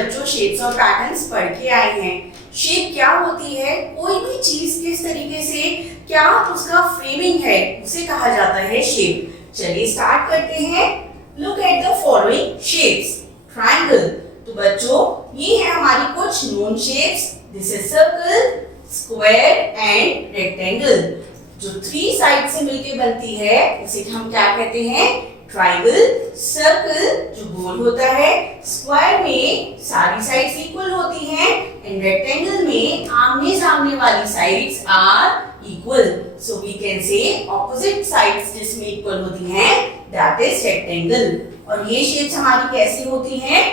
बच्चों शेप्स और पैटर्न्स पढ़ के आए हैं। शेप क्या होती है? कोई भी चीज किस तरीके से क्या उसका फ्रेमिंग है उसे कहा जाता है शेप। चलिए स्टार्ट करते हैं। Look at the following shapes. Triangle, तो बच्चों ये है हमारी कुछ known shapes. This is circle, square and rectangle. जो 3 साइड से मिलके बनती है उसे हम क्या कहते हैं? ट्रायंगल। सर्कल जो गोल होता है, स्क्वायर में सारी साइड्स इक्वल होती हैं एंड रेक्टेंगल में आमने सामने वाली sides are equal. So we can say opposite sides जिसमें इक्वल होती हैं दैट इज रेक्टेंगल। और ये शेप्स हमारी कैसी होती हैं?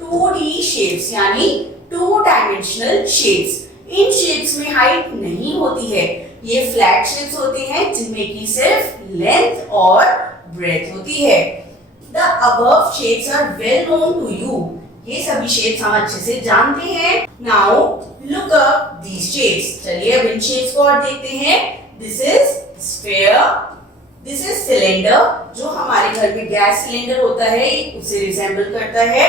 2D शेप्स यानी 2 डायमेंशनल शेप्स। इन शेप्स में हाइट नहीं होती है, ये फ्लैट शेप्स होते हैं जिनमें की सिर्फ लेंथ और ब्रेथ होती है। The above shapes are well known to you. ये सभी शेप्स हम अच्छे से जानते हैं। Now look up these shapes. चलिए अब इन शेप्स को और देखते हैं। This is sphere. This is cylinder, जो हमारे घर में गैस सिलेंडर होता है उसे रिजेंबल करता है।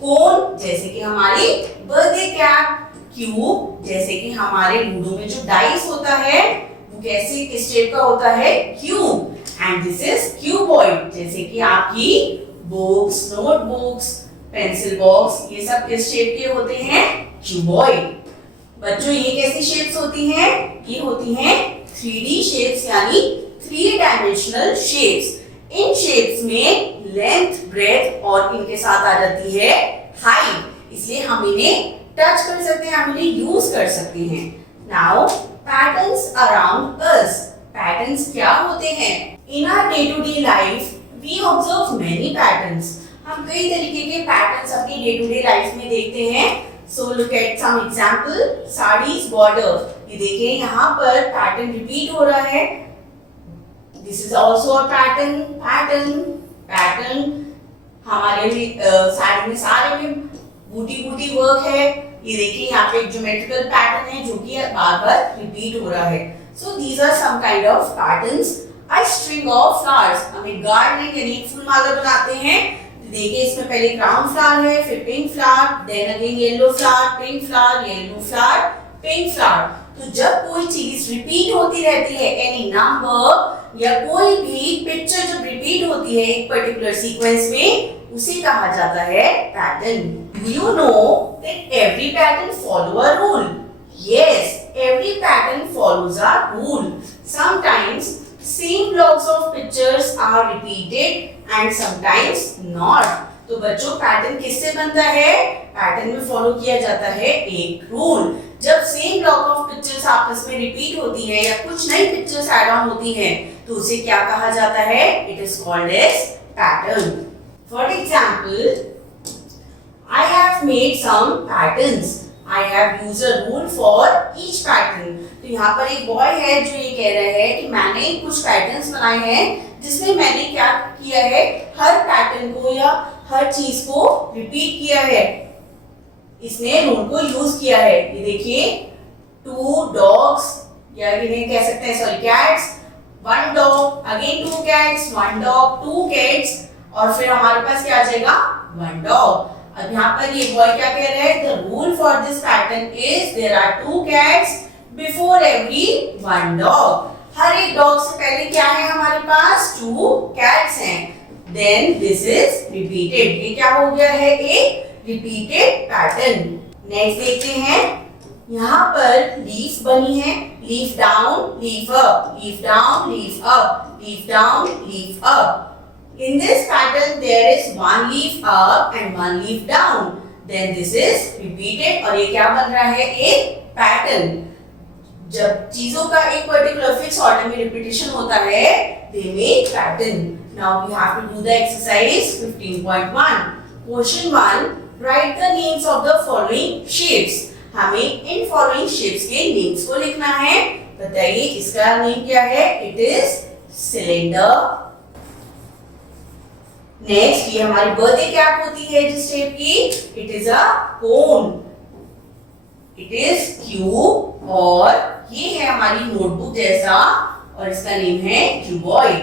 कोन, जैसे कि हमारी बर्थडे कैप। क्यूब, जैसे कि हमारे लूडो में जो डाइस होता है वो कैसे किस शेप का होता है? Cube. And this is cuboid, जैसे कि आपकी बुक्स, नोटबुक्स, पेंसिल बॉक्स, ये सब किस शेप के होते हैं? क्यूबॉइड। बच्चों ये कैसी शेप्स होती हैं? ये होती हैं 3D शेप्स यानी 3 डायमेंशनल शेप्स। इन शेप्स में लेंथ, ब्रेथ और इनके साथ आ जाती है हाइट, इसलिए हम इन्हें टच कर सकते हैं, हम इन्हें यूज कर सकते हैं। Now patterns around us. Patterns क्या होते हैं? In our day to day life we observe many patterns. हम कई तरीके के पैटर्न्स अपनी डे टू डे लाइफ में देखते हैं। So look at some example. Saris border, ये देखिए यहाँ पर पैटर्न रिपीट हो रहा है। This is also a pattern, pattern, pattern. हमारे साड़ी में सारे में बूटी बूटी वर्क है। ये देखिए यहाँ पे एक ज्योमेट्रिकल पैटर्न है जो कि बार-बार रिपीट हो रहा है। So these are some kind of patterns. A string of flowers, हम एक गार्डनिंग यानी फूल माला बनाते हैं। देखिए इसमें पहले क्राउन फ्लावर है, फिर pink flower, then again yellow flower, pink flower, yellow flower, pink flower. तो जब कोई चीज रिपीट होती रहती है, एनी नंबर या कोई भी पिक्चर जब रिपीट होती है एक पर्टिकुलर सीक्वेंस में, उसे कहा जाता है pattern. You know that every pattern follow a rule. Yes, every pattern follows a rule. Sometimes same blocks of pictures are repeated and sometimes not. तो बच्चों पैटर्न किससे बनता है? पैटर्न में फॉलो किया जाता है एक रूल। जब सेम ब्लॉक ऑफ पिक्चर्स आपस में रिपीट होती है या कुछ नई पिक्चर्स ऐड ऑन होती हैं, तो उसे क्या कहा जाता है? It is called as pattern. For example, I have made some patterns. I have used a rule for each pattern. तो यहाँ पर एक बॉय है जो ये कह रहा है कि मैंने कुछ पैटर्न्स बनाए हैं जिसमें मैंने क्या किया है? हर पैटर्न को या हर चीज को रिपीट किया है, इसने रूल को यूज किया है। ये देखिए 2 dogs या इन्हें कह सकते हैं sorry cats, 1 dog, again 2 cats, 1 dog, 2 cats और फिर हमारे पास क्या आ जाएगा? 1 dog। अब यहाँ पर ये बॉय क्या कह रहे हैं? The rule for this pattern is there are 2 cats before every 1 dog. हर एक डॉग से पहले क्या है हमारे पास? 2 cats हैं। Then this is repeated. ये क्या हो गया है? एक repeated pattern. नेक्स्ट देखते हैं। यहाँ पर लीफ बनी है, leaf down, leaf up, leaf down, leaf up, leaf down, leaf up. In this pattern there is 1 leaf up and 1 leaf down. Then this is repeated और ये क्या बन रहा है? एक पैटर्न। जब चीजों का एक पर्टिकुलर फिक्स ऑर्डर में रिपीटेशन होता है, they make pattern. Now we have to do the exercise 15.1. Question 1. Write the names of the following shapes. हमें इन following shapes के names को लिखना है। बताइए इसका नेम क्या है? It is cylinder. नेक्स्ट ये हमारी बर्थडे कैप होती है जिस शेप की, it is a cone, it is cube और ये है हमारी नोटबुक जैसा और इसका नेम है cuboid.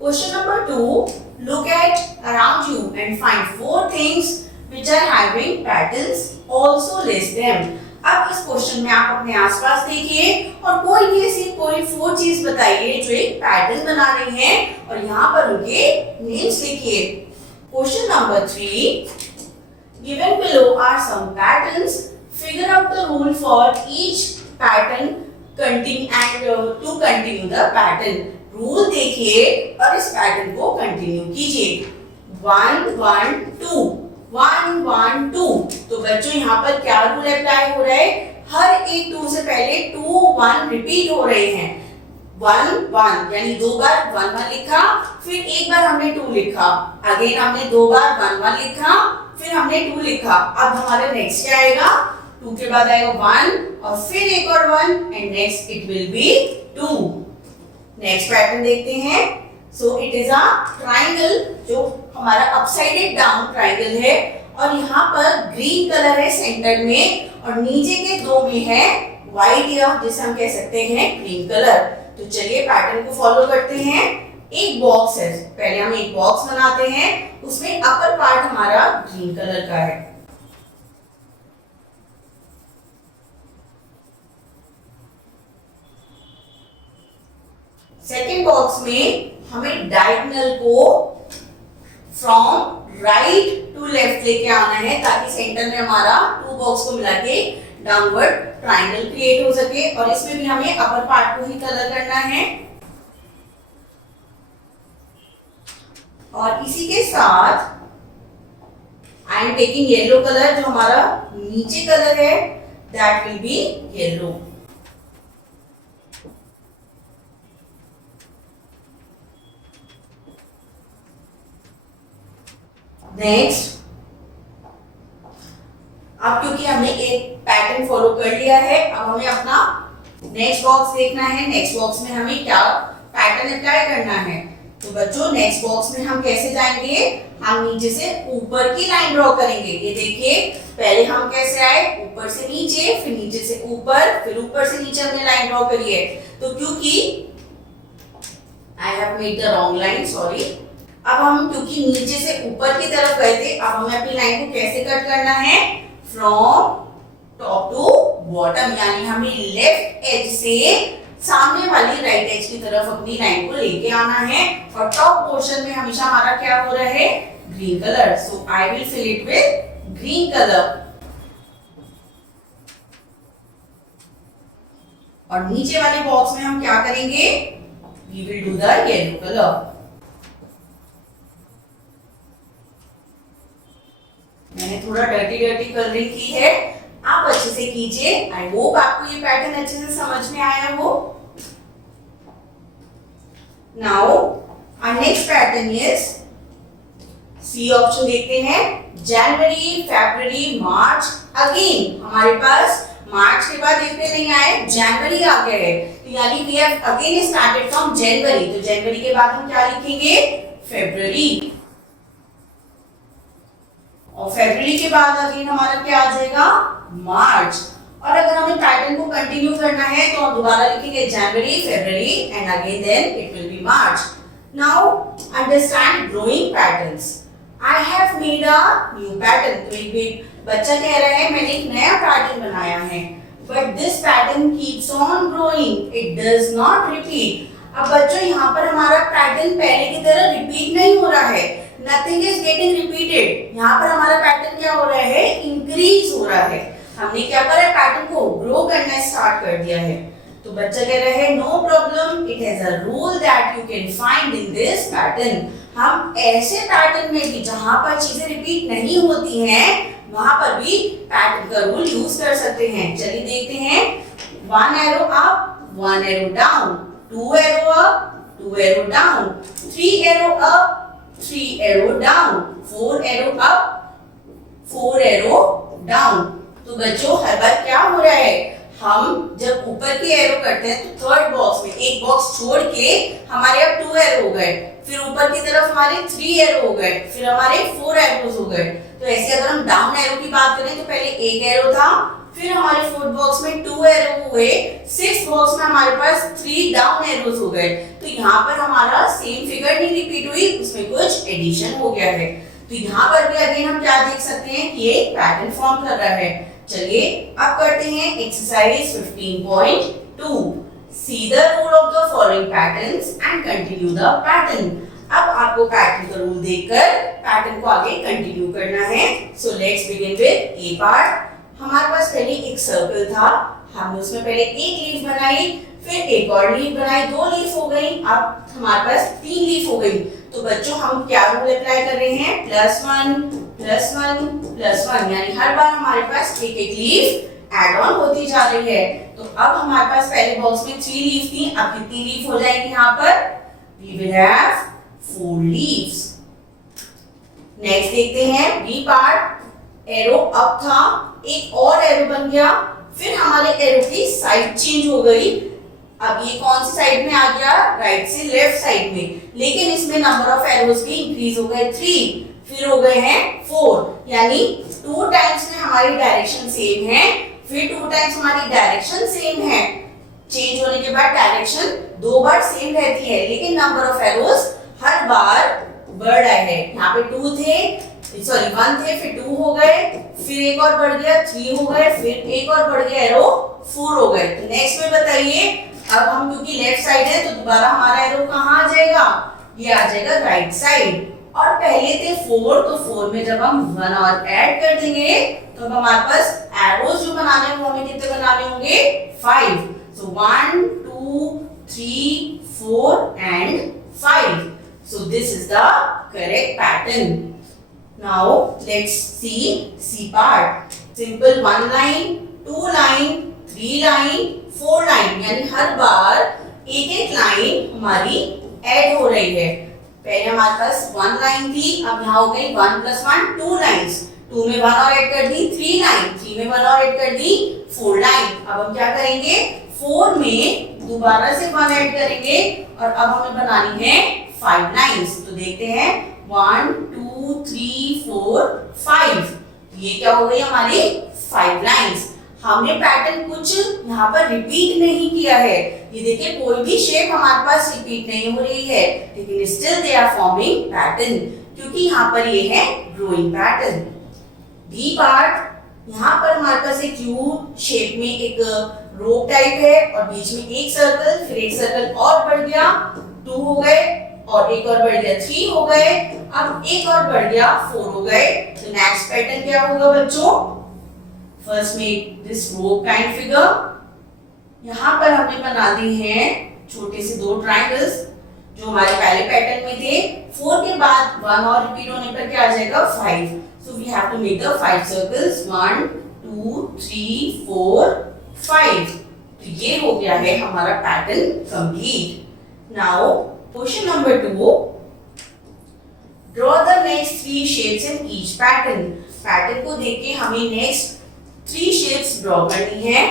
Question number 2, look at around you and find 4 things which are having patterns also list them. अब इस क्वेश्चन में आप अपने आसपास देखिए और कोई भी ऐसी कोई 4 चीज बताइए जो एक पैटर्न बना रही हैं और यहाँ पर उनके नेम्स लिखिए। Question number 3, given below are some patterns, figure out the rule for each pattern continue and to continue the pattern. Rule देखिए और इस पैटर्न को कंटिन्यू कीजिए। 1 1 2 1 1 2। तो बच्चों यहाँ पर क्या रूल अप्लाई हो रहा है? हर एक 2 से पहले 2 1 रिपीट हो रहे हैं। 1 1 यानी 2 बार 1 1 लिखा, फिर एक बार हमने 2 लिखा, अगेन हमने 2 बार 1 1 लिखा, फिर हमने 2 लिखा। अब हमारे नेक्स्ट क्या आएगा? 2 के बाद आएगा 1 और फिर एक और 1 and next it will B 2। Next pattern देखते हैं। So it is a triangle, जो हमारा अपसाइडेड डाउन ट्राइंगल है और यहाँ पर ग्रीन कलर है सेंटर में और नीचे के 2 में है व्हाइट या जिसे हम कह सकते हैं ग्रीन कलर। तो चलिए पैटर्न को फॉलो करते हैं। एक बॉक्स है, पहले हम एक बॉक्स बनाते हैं, उसमें अपर पार्ट हमारा ग्रीन कलर का है। सेकेंड बॉक्स में हमें डायगोनल को फ्रॉम राइट टू लेफ्ट लेके आना है ताकि सेंटर में हमारा 2 बॉक्स को मिला के डाउनवर्ड ट्राइंगल क्रिएट हो सके और इसमें भी हमें अपर पार्ट को ही कलर करना है। और इसी के साथ I am taking yellow colour, जो हमारा नीचे कलर है that will be yellow. Next, अब क्योंकि हमने एक पैटर्न फॉलो कर लिया है, अब हमें अपना नेक्स्ट बॉक्स देखना है। नेक्स्ट बॉक्स में हमें क्या पैटर्न अप्लाई करना है। तो बच्चों नेक्स्ट बॉक्स में हम कैसे जाएंगे? हम नीचे से ऊपर की लाइन ड्रॉ करेंगे। ये देखिए, पहले हम कैसे आए? ऊपर से नीचे, फिर नीचे से ऊपर, फिर ऊपर से नीचे हमने लाइन ड्रॉ करी है। तो क्योंकि आई have made the wrong line, sorry. अब हम क्योंकि नीचे से ऊपर की तरफ गए थे, अब हमें अपनी लाइन को कैसे कट करना है? फ्रॉम टॉप टू बॉटम, यानी हमें लेफ्ट एज से सामने वाली राइट एज की तरफ अपनी लाइन को लेके आना है और टॉप पोर्शन में हमेशा हमारा क्या हो रहा है? Green colour. So I will fill it with green colour. और नीचे वाले बॉक्स में हम क्या करेंगे? We will do the yellow colour. मैंने थोड़ा डर्टी कलरिंग की है, आप अच्छे से कीजिए। आई होप आपको ये पैटर्न अच्छे से समझ में आया हो। Now our next pattern is C option देखते हैं। जनवरी, फरवरी, मार्च। अगेन हमारे पास मार्च के बाद अप्रैल नहीं आए, जनवरी आ गया है, तो यानी we have again started from January. तो जनवरी के बाद हम क्या लिखेंगे? फरवरी। और फरवरी के बाद अगेन हमारा क्या आ जाएगा? मार्च। और अगर हमें पैटर्न को कंटिन्यू करना है तो हम दोबारा लिखेंगे जनवरी, फरवरी and again then it will be March. Now understand drawing patterns. I have made a new pattern. तो एक बच्चा कह रहा है मैंने एक नया पैटर्न बनाया है, but this pattern keeps on growing, it does not repeat. अब बच्चों यहाँ पर हमारा पैटर्न पहले की तरह रिपीट नहीं हो रहा है, नथिंग इज गेटिंग रिपीटेड। यहाँ पर हमारा पैटर्न क्या हो रहा है? इंक्रीज हो रहा है। हमने क्या करा है? पैटर्न को ग्रो करना स्टार्ट कर दिया है। तो बच्चा कह रहा है no problem, it has a rule that you can find in this pattern. हम ऐसे पैटर्न में भी जहां पर चीजें रिपीट नहीं होती हैं वहां पर भी पैटर्न का रूल यूज कर सकते हैं। चलिए देखते हैं। 1 arrow up, 1 arrow down, 2 arrow up, 2 arrow down, 3 arrow up, 3 arrow down, 4 arrow up, 4 arrow down. तो बच्चों हर बार क्या हो रहा है? हम जब ऊपर की एरो करते हैं तो थर्ड बॉक्स में एक बॉक्स छोड़ के हमारे अब 2 एरो हो गए, फिर ऊपर की तरफ हमारे 3 एरो हो गए, फिर हमारे 4 एरोज हो गए। तो ऐसे अगर हम डाउन एरो की बात करें तो पहले 1 एरो था, फिर हमारे फोर्थ बॉक्स में 2 एरो हुए, सिक्स्थ बॉक्स में हमारे पास 3 डाउन एरोज हो गए। तो यहाँ पर हमारा सेम फिगर नहीं रिपीट हुई, उसमें कुछ एडिशन हो गया है। तो तो यहाँ पर भी अगेन हम क्या देख सकते हैं कि ये पैटर्न फॉर्म कर रहा है। चलिए अब करते हैं exercise 15.2। See the rule of the following patterns and continue the pattern. अब आपको पैटर्न का रूल देखकर पैटर्न को आगे कंटिन्यू करना है। So let's begin with A part. हमारे पास पहले एक सर्कल था, हमने उसमें पहले एक लीफ बनाई, फिर एक और लीफ बनाई, 2 लीफ हो गई, अब हमारे पास 3 लीफ हो गई। तो बच्चों हम क्या रूल अप्लाई कर रहे हैं, +1 +1 +1, यानी हर बार हमारे पास एक एक लीफ ऐड ऑन होती जा रही है। तो अब हमारे पास पहले बॉक्स में 3 लीफ थी, अब कितनी लीफ हो जाएंगी यहाँ पर, we will have 4 leaves. Next देखते हैं बी पार्ट। एरो अप था, एक और एरो बन गया, फिर हमारे एरो की साइड चेंज हो गई। अब ये कौन सी साइड में आ गया, राइट से लेफ्ट साइड में, लेकिन इसमें नंबर ऑफ एरोज भी इंक्रीज हो गए 3, फिर हो गए हैं 4, यानी 2 टाइम्स में हमारी डायरेक्शन सेम है, फिर 2 टाइम्स हमारी डायरेक्शन सेम है। चेंज होने के बाद डायरेक्शन 2 बार सेम रहती है, लेकिन नंबर ऑफ एरोज हर बार बढ़ रहा है। यहाँ पे 1 थे, फिर 2 हो गए, फिर एक और बढ़ गया 3 हो गए, फिर एक और बढ़ गया एरो 4 हो गए। तो नेक्स्ट में बताइए, अब हम क्योंकि लेफ्ट साइड है तो दोबारा हमारा एरो कहाँ आ जाएगा, ये आ जाएगा राइट साइड। और पहले थे 4, तो 4 में जब हम 1 और ऐड कर देंगे तो हमारे पास एरोज जो बनाने हैं वो हमें कितने बनाने होंगे, 5। सो 1 2 3 4 and 5। So this is the correct pattern. Now let's see C part. Simple 1 line, 2 line, 3 line, 4 line, यानी हर बार एक एक लाइन हमारी ऐड हो रही है। पहले हमारे पास 1 लाइन थी, अब यहाँ हो गई 1 + 1 2 लाइन्स, 2 में 1 और ऐड कर दी 3 लाइन, 3 में 1 और ऐड कर दी 4 लाइन। अब हम क्या करेंगे, 4 में दोबारा से 1 ऐड करेंगे और अब हमें बनानी है 5 लाइन्स। तो देखते हैं 1 2 3 4 5, ये क्या हो गई हमारी 5 लाइन्स। हमने पैटर्न कुछ यहाँ पर रिपीट नहीं किया है, ये देखिए कोई भी शेप हमारे पास रिपीट नहीं हो रही है, लेकिन still they are forming pattern, क्योंकि यहाँ पर ये है ड्राइंग पैटर्न। बी पार्ट, यहाँ पर हमारे पास एक यू शेप में एक रोप टाइप है और बीच में एक सर्कल, फिर एक सर्कल और बढ़ गया, 2 हो गए, और एक और बढ़ गया 3 हो गए, अब एक और बढ़ गया 4 हो गए। तो नेक्स्ट पैटर्न क्या होगा बच्चों, first make this rope kind figure. यहाँ पर हमने बना दी हैं छोटे से 2 ट्रायंगल्स जो हमारे पहले पैटर्न में थे। 4 के बाद 1 और रिपीट होने पर क्या आ जाएगा, 5। So we have to make the 5 circles, 1 2 3 4 5। तो ये हो गया है हमारा pattern complete. Now question number 2, draw the next 3 shapes in each pattern. Pattern को देख के हमें नेक्स्ट 3 शेप्स ड्रॉ करनी है।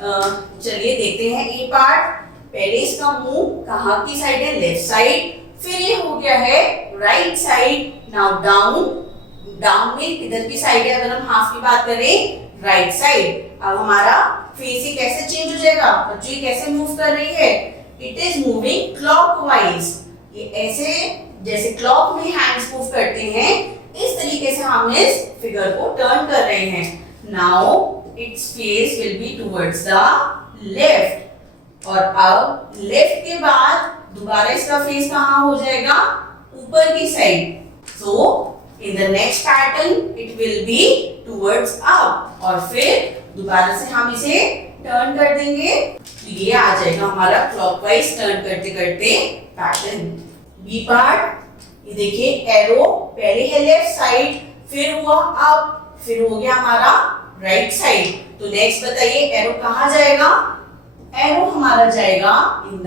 चलिए देखते हैं ए पार्ट। पहले इसका मुंह कहाँ की साइड है, लेफ्ट साइड, फिर ये हो गया है राइट साइड। नाउ डाउन में किधर की साइड है, अगर हम हाफ की बात करें, राइट साइड। अब हमारा फेस ये कैसे चेंज हो जाएगा, बच्चों ये कैसे मूव कर रही है, इट इज मूविंग क्लॉकवाइज। ये ऐसे जैसे क्लॉक में हैंड्स मूव करते हैं, इस तरीके से हम इस फिगर को टर्न कर रहे हैं। Now its face will be towards the left, और अब लेफ्ट के बाद दोबारा इसका फेस कहाँ हो जाएगा, ऊपर की side. So in the next pattern it will be towards up, और फिर दोबारा से हम इसे टर्न कर देंगे, तो ये आ जाएगा हमारा क्लॉकवाइज टर्न करते करते पैटर्न। बी पार्ट, ये देखिए एरो पहले है लेफ्ट साइड, फिर हुआ अप, फिर हो गया हमारा राइट साइड। तो नेक्स्ट बताइए एरो कहाँ जाएगा, एरो हमारा जाएगा इन द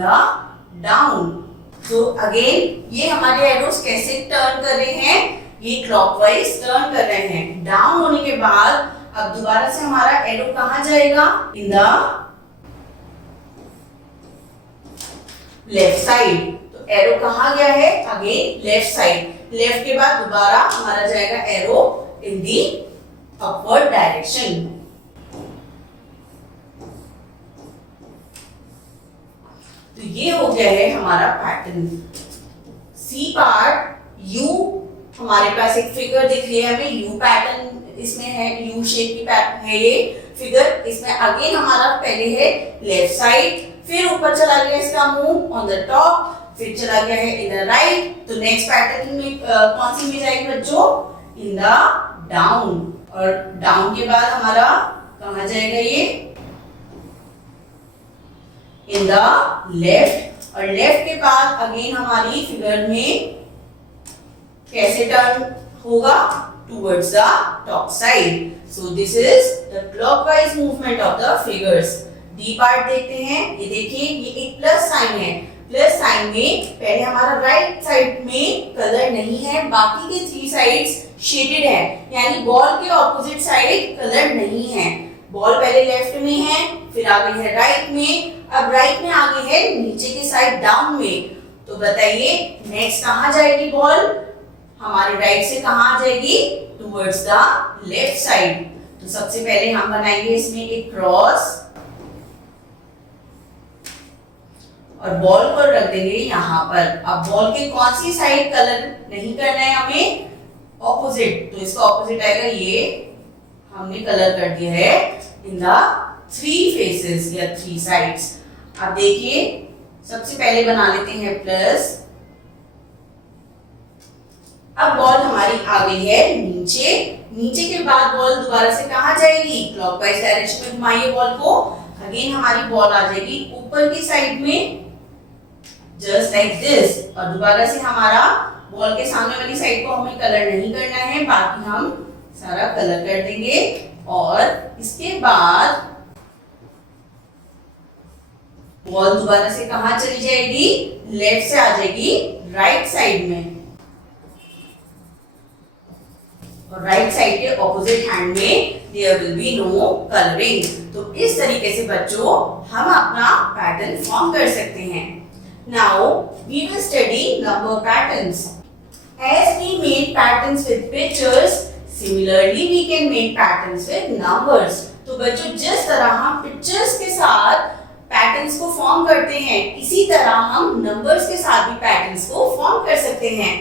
डाउन। तो अगेन ये हमारे एरोस कैसे टर्न कर रहे हैं, ये क्लॉकवाइज टर्न कर रहे हैं। डाउन होने के बाद अब दोबारा से हमारा एरो कहाँ जाएगा, इन द लेफ्ट साइड। तो एरो कहाँ गया है, अगेन लेफ्ट साइड। लेफ्ट के बाद दोबारा हमारा जाएगा एरो इन दी अपवर्ड डायरेक्शन। तो ये हो गया है हमारा पैटर्न। सी पार्ट, यू हमारे पास एक फिगर दिख रही है हमें यू पैटर्न इसमें है, यू शेप की पैटर्न है ये फिगर। इसमें अगेन हमारा पहले है लेफ्ट साइड, फिर ऊपर चला गया इसका मुंह ऑन द टॉप, फिर चला गया है इन द राइट। तो नेक्स्ट पैटर्न में कौन सी इमेज आएगी बच्चों? In the down. और डाउन के बाद हमारा कहाँ जाएगा ये? In the left. और लेफ्ट के बाद अगेन हमारी फिगर में कैसे टर्न होगा? Towards the top side. So this is the clockwise movement of the figures. D part देखते हैं। ये देखिए ये एक प्लस साइन है। प्लस साइन में पहले हमारा राइट साइड में कलर नहीं है, बाकी के 3 साइड्स शेडेड है, यानी बॉल के ऑपोजिट साइड कलर नहीं है। बॉल पहले लेफ्ट में है, फिर आ गई है राइट में, अब राइट में आ गई है नीचे की साइड डाउन में। तो बताइए नेक्स्ट कहाँ जाएगी बॉल? हमारे राइट से कहाँ आ जाएगी? Towards the left side. तो सबसे पहले हम बनाएंगे इसमें एक क्रॉस और बॉल को रख देंगे यहाँ पर। अब बॉल के कौन सी साइड कलर नहीं करना है हमें? ऑपोजिट। तो इसका ऑपोजिट आएगा ये, हमने कलर कर दिया है इन द 3 फेसेस या 3 साइड्स। अब देखिए सबसे पहले बना लेते हैं प्लस। अब बॉल हमारी आ गई है नीचे। नीचे के बाद बॉल दोबारा से कहाँ जाएगी? क्लॉकवाइज डायरेक्शन में घुमाइए बॉल को। अगेन हमारी बॉल आ जाएगी ऊपर की साइड में, जस्ट लाइक दिस। और दोबारा से हमारा बॉल के सामने वाली साइड को हमें कलर नहीं करना है, बाकी हम सारा कलर कर देंगे। और इसके बाद बॉल दोबारा से कहाँ चली जाएगी? लेफ्ट से आ जाएगी राइट साइड में। और राइट साइड के ऑपोजिट हैंड में there will be no colouring. तो इस तरीके से बच्चों हम अपना पैटर्न फॉर्म कर सकते हैं। Now we will study number patterns. As we made patterns with pictures, similarly we can make patterns with numbers. तो बच्चों जिस तरह हम पिक्चर्स के साथ पैटर्न्स को फॉर्म करते हैं, इसी तरह हम नंबर्स के साथ भी पैटर्न्स को फॉर्म कर सकते हैं।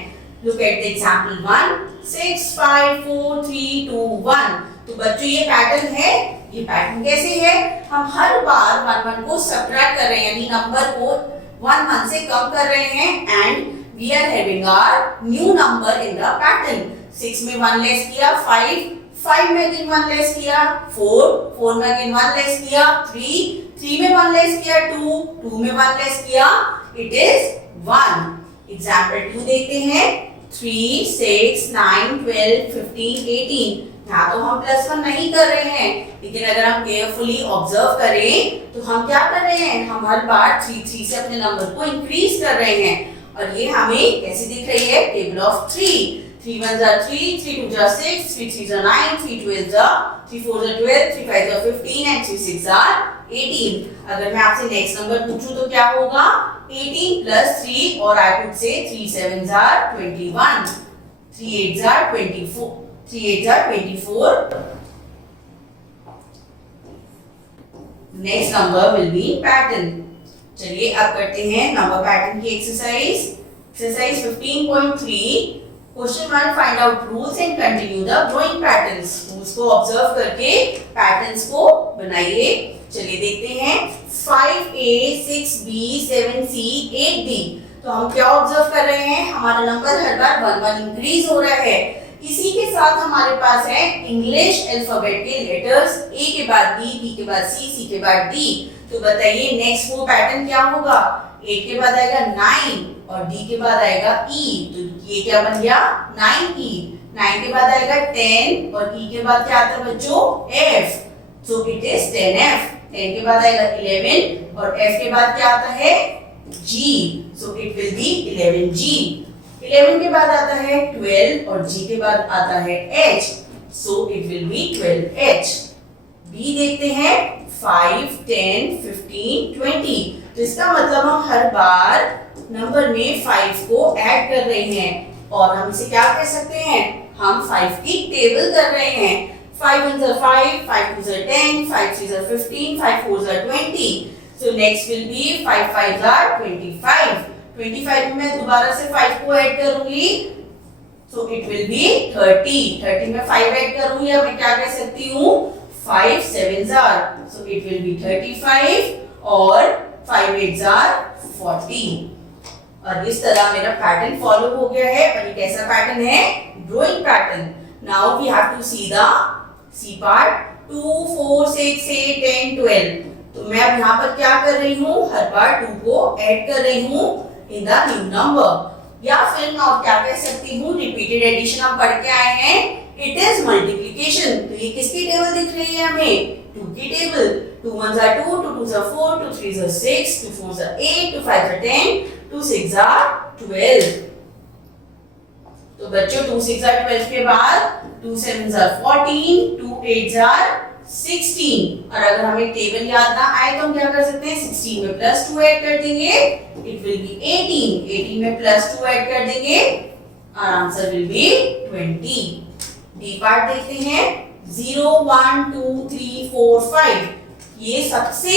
Look at the example 1, 6, 5, 4, 3, 2, 1। तो बच्चों ये पैटर्न है। ये पैटर्न कैसे है? हम हर बार 1 1 को सब्ट्रैक्ट कर रहे हैं, यानी नंबर को 1 1 से कम कर रहे हैं and we are having our new number in the pattern. 6 में 1 लेस किया, 5 में again 1 लेस किया, 4 में again 1 लेस किया, 3 में 1 लेस किया, 2 में 1 लेस किया, it is 1. एग्जाम्पल 2 देखते हैं। 3, 6, 9, 12, 15, 18। यहाँ तो हम +1 नहीं कर रहे हैं, लेकिन अगर हम केयरफुली ऑब्जर्व करें तो हम क्या कर रहे हैं? हम हर बार 3 से अपने नंबर को इंक्रीज कर रहे हैं। और ये हमें कैसी दिख रही है? Table of 3। 3 1 जा 3, 3 2 जा 6, 3 3 जा 9, 3 12 जा 3 4 जा 12, 3 5 जा 15 एंड 3 6 जा 18। अगर मैं आपसे नेक्स्ट नंबर पूछूं तो क्या होगा? 18 + 3 और I could say 3 7 जा 21, 3 8 जा 24, 3 8 जा 24। Next number will be pattern. चलिए अब करते हैं नंबर पैटर्न की exercise. Exercise 15.3। Question 1, find out rules and continue the drawing patterns. Rules को ऑब्जर्व करके पैटर्न्स को बनाइए। चलिए देखते हैं। 5A, 6B, 7C, 8D। तो हम क्या ऑब्जर्व कर रहे हैं? हमारा नंबर हर बार 1 1 इंक्रीज हो रहा है। इसी के साथ हमारे पास है इंग्लिश अल्फाबेट के लेटर्स, A के बाद B, B के बाद C, C के बाद D। तो बताइए नेक्स्ट वो पैटर्न क्या होगा? 8 के बाद आएगा 9 और D के बाद आएगा E। तो ये क्या बन गया? 9E। 9 के बाद आएगा 10 और E के बाद क्या आता है बच्चों? F। So it is 10F। 10 के बाद आएगा 11 और F के बाद क्या आता है? G। So it will B 11G। 11 के बाद आता है 12 और G के बाद आता है H। So it will B 12H। B देखते हैं। 5, 10, 15, 20। तो इसका मतलब हम हर बार नंबर में 5 को ऐड कर रहे हैं और हम इसे क्या कह सकते हैं? हम 5 की टेबल कर रहे हैं। 5 1 are 5, 5 2 are 10, 5 3 are 15, 5 4 are 20. So next will be 5 5 are 25. 25 में मैं दोबारा से 5 को ऐड करूंगी। So it will be 30. 30 में 5 ऐड करूँ या मैं क्या कह सकती हूँ 5 sevens are. So it will be 35 और 5 eights are 40. और इस तरह मेरा पैटर्न फॉलो हो गया है और ये कैसा पैटर्न है drawing pattern. Now we have to see the C part 2 4 6 8 10 12. तो मैं अब यहाँ पर क्या कर रही हूँ हर बार 2 को ऐड कर रही हूँ इन द न्यू नंबर. या फिर मैं और क्या कह सकती हूँ रिपीटेड एडिशन हम पढ़ के आए हैं इट इज मल्टीप्लिकेशन. तो ये किसकी टेबल दिख रही है हमें 2 की table. 2 1s are 2, 2 2s are 4, 2 3s are 6, 2 4s are 8, 2 5s are 10, 2 6s are 12. तो बच्चों 2 6 are 12 के बाद 2 7s are 14, 2 8s are 16. और अगर हमें टेबल याद ना आए तो हम क्या कर सकते हैं 16 में प्लस 2 ऐड कर देंगे इट विल बी 18. 18 में प्लस 2 ऐड कर देंगे और answer will be 20. D part देखते हैं 0 1 2 3 4 5. ये सबसे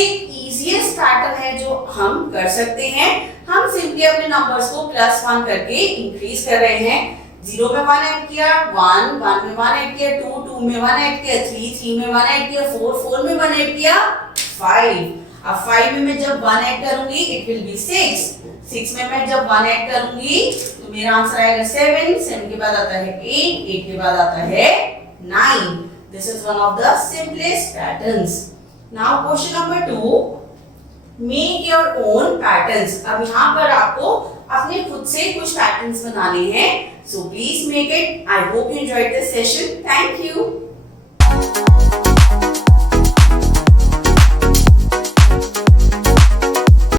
इजीएस्ट पैटर्न है जो हम कर सकते हैं. हम सिंपली अपने नंबर्स को +1 करके इंक्रीज कर रहे हैं. 0 में 1 ऐड किया 1, 1 में 1 ऐड किया 2, 2 में 1 ऐड किया 3, 3 में 1 ऐड किया 4, 4 में 1 ऐड किया 5. अब 5 में मैं जब 1 ऐड करूंगी इट विल बी 6. 6 में मैं जब 1 ऐड करूंगी तो मेरा आंसर आएगा 7. 7 के बाद आता है 8, 8 के बाद आता है 9. This is one of the simplest patterns. Now question number 2, make your own patterns. अब यहाँ पर आपको अपने खुद से कुछ पैटर्न्स बनाने हैं. So please make it. I hope you enjoyed this session. Thank you.